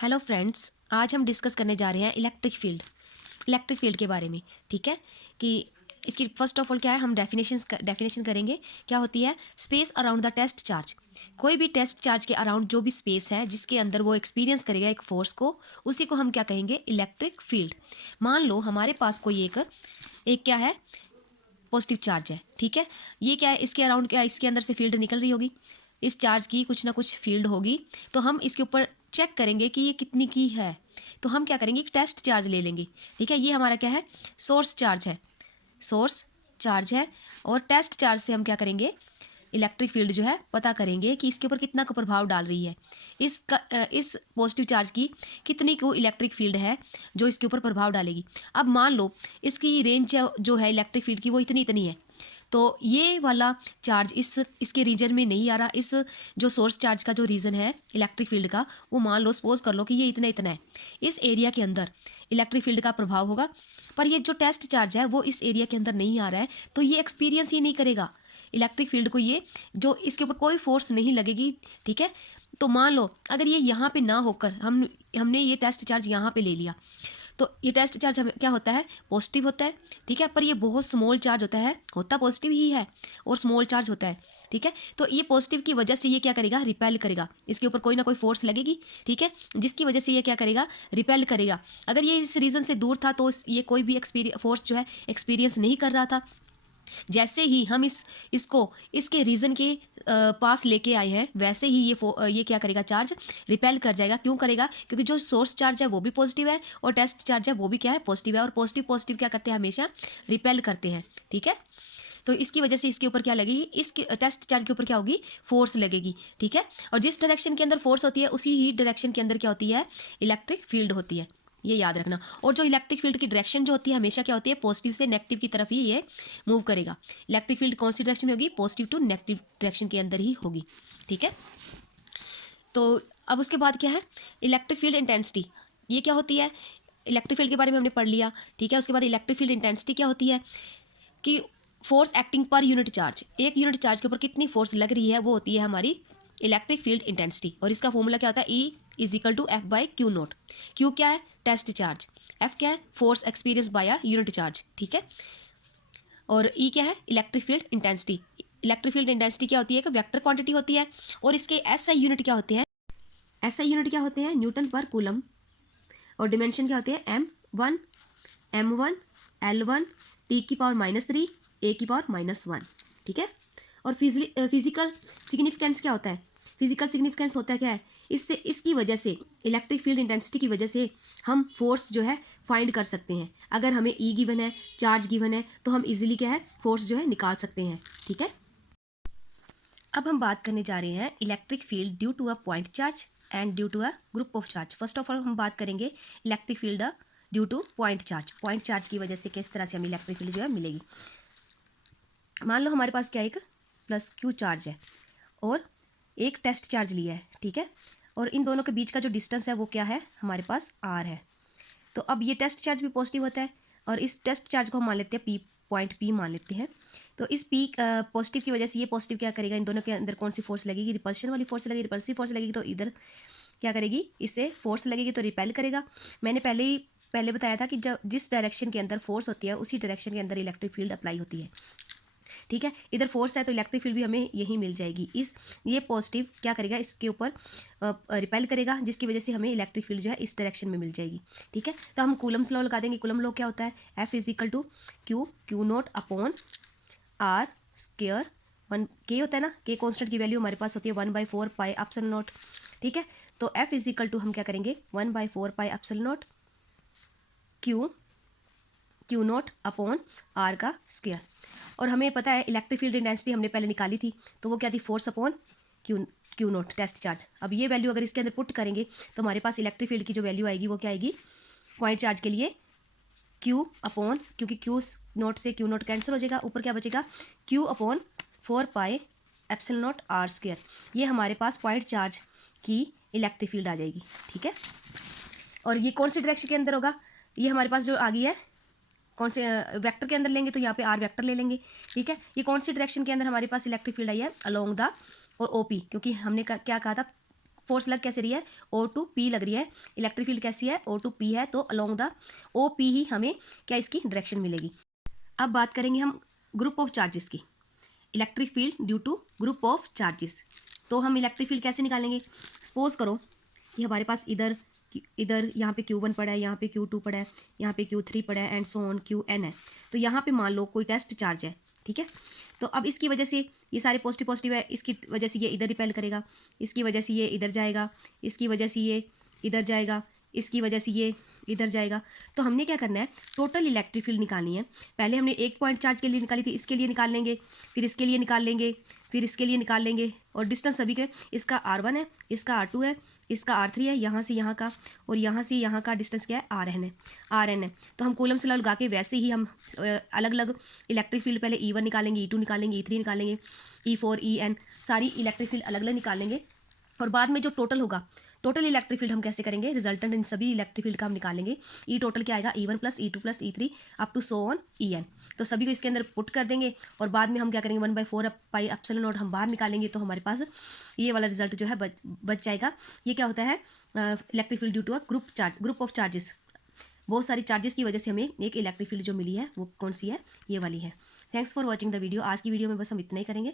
Hello friends, आज हम discuss करने जा रहे हैं इलेक्ट्रिक फील्ड के बारे में। ठीक है कि इसकी फर्स्ट ऑफ ऑल क्या है, हम डेफिनेशन करेंगे। क्या होती है? Space around the test charge. कोई भी टेस्ट चार्ज के अराउंड जो भी स्पेस है जिसके अंदर वो एक्सपीरियंस करेगा एक फोर्स को, उसी को हम क्या कहेंगे? Electric field. मान लो हमारे पास कोई एक एक क्या है, पॉजिटिव चार्ज है। ठीक है, ये क्या है, इसके अराउंड क्या, इसके अंदर से फील्ड निकल रही होगी, इस चार्ज की कुछ ना कुछ फील्ड होगी। तो हम इसके ऊपर चेक करेंगे कि ये कितनी की है। तो हम क्या करेंगे, एक टेस्ट चार्ज ले लेंगे। ठीक है, ये हमारा क्या है? सोर्स चार्ज है। सोर्स चार्ज है। और टेस्ट चार्ज से हम क्या करेंगे, इलेक्ट्रिक फील्ड जो है पता करेंगे कि इसके ऊपर कितना का प्रभाव डाल रही है। इस पॉजिटिव चार्ज की कितनी को इलेक्ट्रिक फील्ड है जो इसके ऊपर प्रभाव डालेगी। अब मान लो इसकी रेंज जो है इलेक्ट्रिक फील्ड की वो इतनी इतनी है, तो ये वाला चार्ज इसके रीजन में नहीं आ रहा। इस जो सोर्स चार्ज का जो रीजन है इलेक्ट्रिक फील्ड का, वो मान लो सपोज कर लो कि ये इतना इतना है, इस एरिया के अंदर इलेक्ट्रिक फील्ड का प्रभाव होगा। पर ये जो टेस्ट चार्ज है वो इस एरिया के अंदर नहीं आ रहा है, तो ये एक्सपीरियंस ही नहीं करेगा इलेक्ट्रिक फील्ड को, ये जो इसके ऊपर कोई फोर्स नहीं लगेगी। ठीक है, तो मान लो अगर ये यहाँ पे ना होकर हमने ये टेस्ट चार्ज यहाँ पे ले लिया, तो ये टेस्ट चार्ज हमें क्या होता है? पॉजिटिव होता है। ठीक है, पर ये बहुत स्मॉल चार्ज होता पॉजिटिव ही है और स्मॉल चार्ज होता है। ठीक है, तो ये पॉजिटिव की वजह से ये क्या करेगा? रिपेल करेगा। इसके ऊपर कोई ना कोई फोर्स लगेगी। ठीक है, जिसकी वजह से ये क्या करेगा? रिपेल करेगा। अगर ये इस रीजन से दूर था तो ये कोई भी फोर्स जो है एक्सपीरियंस नहीं कर रहा था। जैसे ही हम इसको इसके रीजन के पास लेके आए हैं, वैसे ही ये क्या करेगा? चार्ज रिपेल कर जाएगा। क्यों करेगा? क्योंकि जो सोर्स चार्ज है वो भी पॉजिटिव है और टेस्ट चार्ज है वो भी क्या है? पॉजिटिव है। और पॉजिटिव पॉजिटिव क्या करते हैं? हमेशा रिपेल करते हैं। ठीक है, तो इसकी वजह से इसके ऊपर क्या लगेगी? इसके टेस्ट चार्ज के ऊपर क्या होगी? फोर्स लगेगी। ठीक है, और जिस डायरेक्शन के अंदर फोर्स होती है उसी ही डायरेक्शन के अंदर क्या होती है? इलेक्ट्रिक फील्ड होती है। ये याद रखना। और जो इलेक्ट्रिक फील्ड की डायरेक्शन जो होती है हमेशा क्या होती है? पॉजिटिव से नेगेटिव की तरफ ही ये मूव करेगा। इलेक्ट्रिक फील्ड कौन सी डायरेक्शन में होगी? पॉजिटिव टू नेगेटिव डायरेक्शन के अंदर ही होगी। ठीक है, तो अब उसके बाद क्या है? Electric field intensity. ये क्या होती है? इलेक्ट्रिक फील्ड के बारे में हमने पढ़ लिया। ठीक है, उसके बाद इलेक्ट्रिक फील्ड इंटेंसिटी क्या होती है कि force acting per unit charge, एक यूनिट चार्ज के ऊपर कितनी फोर्स लग रही है, वो होती है हमारी इलेक्ट्रिक फील्ड इंटेंसिटी। और इसका फॉर्मूला क्या होता है? E is equal to F by Q naught. Q क्या है? Test charge. एफ क्या है? Force experience by a unit charge. ठीक है, और ई क्या है? Electric field intensity. Electric field intensity क्या होती है? कि वेक्टर क्वांटिटी होती है। और इसके एसआई यूनिट क्या होते हैं? एसआई यूनिट क्या होते हैं? न्यूटन पर कूलम। और डिमेंशन क्या होती है? M1, M1, L1, T⁻³ A⁻⁻1। ठीक है, और फिजिकल सिग्निफिकेंस क्या होता है? फिजिकल सिग्निफिकेंस होता है क्या है? इससे इसकी वजह से इलेक्ट्रिक फील्ड इंटेंसिटी की वजह से हम फोर्स जो है फाइंड कर सकते हैं। अगर हमें ई गिवन है, चार्ज गिवन है, तो हम इजीली क्या है? फोर्स जो है निकाल सकते हैं। ठीक है, अब हम बात करने जा रहे हैं electric field due to a point charge and due to a group of charge. First of all हम बात करेंगे electric field due to point charge. Point charge की वजह से किस तरह से हमें इलेक्ट्रिक फील्ड जो है मिलेगी। मान लो हमारे पास क्या एक प्लस क्यू चार्ज है और एक टेस्ट चार्ज लिया है। ठीक है, और इन दोनों के बीच का जो डिस्टेंस है वो क्या है? हमारे पास आर है। तो अब ये टेस्ट चार्ज भी पॉजिटिव होता है और इस टेस्ट चार्ज को हम मान लेते हैं पी, पॉइंट पी मान लेते हैं। तो इस पी पॉजिटिव की वजह से ये पॉजिटिव क्या करेगा? इन दोनों के अंदर कौन सी फोर्स लगेगी? रिपल्शन वाली फोर्स लगेगी। रिपल्सिव फोर्स लगेगी तो इधर क्या करेगी? इससे फोर्स लगेगी तो रिपेल करेगा। मैंने पहले बताया था कि जब जिस डायरेक्शन के अंदर फोर्स होती है उसी डायरेक्शन के अंदर इलेक्ट्रिक फील्ड अप्लाई होती है। ठीक है, इधर फोर्स है तो इलेक्ट्रिक फील्ड भी हमें यही मिल जाएगी। ये पॉजिटिव क्या करेगा? इसके ऊपर रिपेल करेगा, जिसकी वजह से हमें इलेक्ट्रिक फील्ड जो है इस डायरेक्शन में मिल जाएगी। ठीक है, तो हम कूलम्स लॉ लगा देंगे। कूलम लॉ क्या होता है? F is equal to Q naught upon R square. One के होता है ना, के कॉन्स्टेंट की वैल्यू हमारे पास होती है 1/4 पाई एप्सिलॉन नॉट। ठीक है, तो एफ इज इक्वल टू हम क्या करेंगे? 1/4 pi epsilon naught Q naught upon R का स्क्वायर। और हमें पता है इलेक्ट्रिक फील्ड इंटेंसिटी हमने पहले निकाली थी, तो वो क्या थी? Force upon Q naught test charge. अब ये वैल्यू अगर इसके अंदर पुट करेंगे तो हमारे पास इलेक्ट्रिक फील्ड की जो वैल्यू आएगी वो क्या आएगी? पॉइंट चार्ज के लिए क्यू अपॉन, क्योंकि क्यू नोट से क्यू नोट कैंसिल हो जाएगा, ऊपर क्या बचेगा? Q upon 4 pi epsilon naught R square. ये हमारे पास पॉइंट चार्ज की इलेक्ट्रिक फील्ड आ जाएगी। ठीक है, और ये कौन सी डायरेक्शन के अंदर होगा? ये हमारे पास जो आ गई है कौन से वेक्टर के अंदर लेंगे तो यहाँ पे आर वेक्टर ले लेंगे। ठीक है, ये कौन सी डायरेक्शन के अंदर हमारे पास इलेक्ट्रिक फील्ड आई है? अलोंग द और ओपी, क्योंकि हमने क्या कहा था? फोर्स लग कैसे रही है, O2P लग रही है। इलेक्ट्रिक फील्ड कैसी है, O2P है, तो अलोंग द OP ही हमें क्या इसकी डायरेक्शन मिलेगी। अब बात करेंगे हम ग्रुप ऑफ चार्जेस की। Electric field due to group of charges, तो हम इलेक्ट्रिक फील्ड कैसे निकालेंगे। सपोज करो कि हमारे पास इधर यहाँ पे Q1 पड़ा है, यहाँ पे Q2 पड़ा है, यहाँ पे Q3 पड़ा है, एंड सो ऑन Qn है। तो यहाँ पे मान लो कोई टेस्ट चार्ज है, ठीक है। तो अब इसकी वजह से ये सारे पॉजिटिव पॉजिटिव है, इसकी वजह से ये इधर रिपेल करेगा, इसकी वजह से ये इधर जाएगा, इसकी वजह से ये इधर जाएगा, इसकी वजह से ये इधर जाएगा। तो हमने क्या करना है, टोटल इलेक्ट्रिक फील्ड निकालनी है। पहले हमने एक पॉइंट चार्ज के लिए निकाली थी, इसके लिए निकाल लेंगे, फिर इसके लिए निकाल लेंगे, फिर इसके लिए निकाल लेंगे। और डिस्टेंस सभी के, इसका R1 है, इसका R2 है, इसका R3 है, यहाँ से यहाँ का, और यहाँ से यहाँ का डिस्टेंस क्या है, RN है। तो हम कूलम से लगा के वैसे ही हम अलग अलग इलेक्ट्रिक फील्ड पहले E1 निकालेंगे, E2 निकालेंगे, E3 निकालेंगे, E4 EN सारी इलेक्ट्रिक फील्ड अलग अलग निकालेंगे। और बाद में जो टोटल होगा, टोटल इलेक्ट्रिक फील्ड हम कैसे करेंगे, रिजल्टेंट इन सभी इलेक्ट्रिक फील्ड का हम निकालेंगे। ई टोटल क्या आएगा, E1 + E2 + E3 up to so on EN। तो सभी को इसके अंदर पुट कर देंगे और बाद में हम क्या करेंगे, 1/4πε0 हम बाहर निकालेंगे। तो हमारे पास ये वाला रिजल्ट जो है बच जाएगा। ये क्या होता है, electric field due to a group of charges. बहुत सारी चार्जेस की वजह से हमें एक इलेक्ट्रिक फील्ड जो मिली है वो कौन सी है, ये वाली है। Thanks for watching the video. आज की वीडियो में बस हम इतना ही करेंगे।